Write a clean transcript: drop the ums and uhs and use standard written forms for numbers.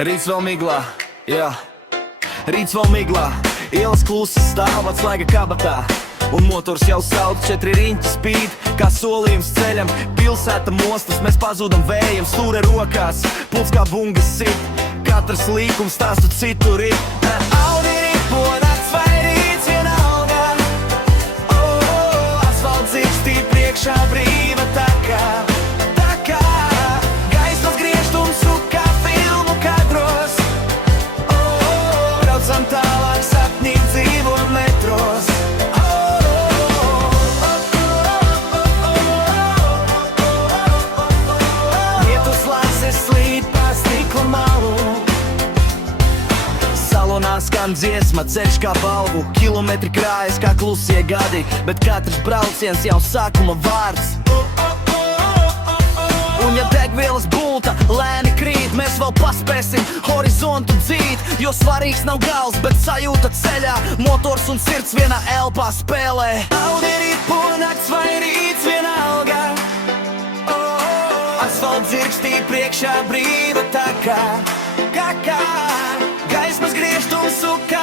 Rīts vēl miglā, jā. Rīts vēl miglā, ielas klusi stāv atslēga kabatā. Un motors jau saut, 4 riņķi spīd, kā solījums ceļam. Pilsēta mostas, mēs pazudam vējam, stūre rokās, pults kā bungas sit. Katrs līkums stāstu citu rit. Audi ripo nakts vai rīts vienalga. Asfalts dzirkstī priekšā brīva takā. Gaismas griežtums sukā filmu kadros. Braucam tālāk, sapņi dzīvo metros. Salonā skan dziesma, ceļš kā balvu, kilometri krājas kā klusie gadi, bet katrs brauciens jau sākuma vārds. Un ja degvielas bulta lēni krīt, mēs vēl paspēsim horizontu dzīt. Jo svarīgs nav gals, bet sajūta ceļā, motors un sirds vienā elpā spēlē. Audi ripo nakts vai rīts vienalga. Asfalts dzirkstī priekšā brīva takā. Gaismas griežtums sukā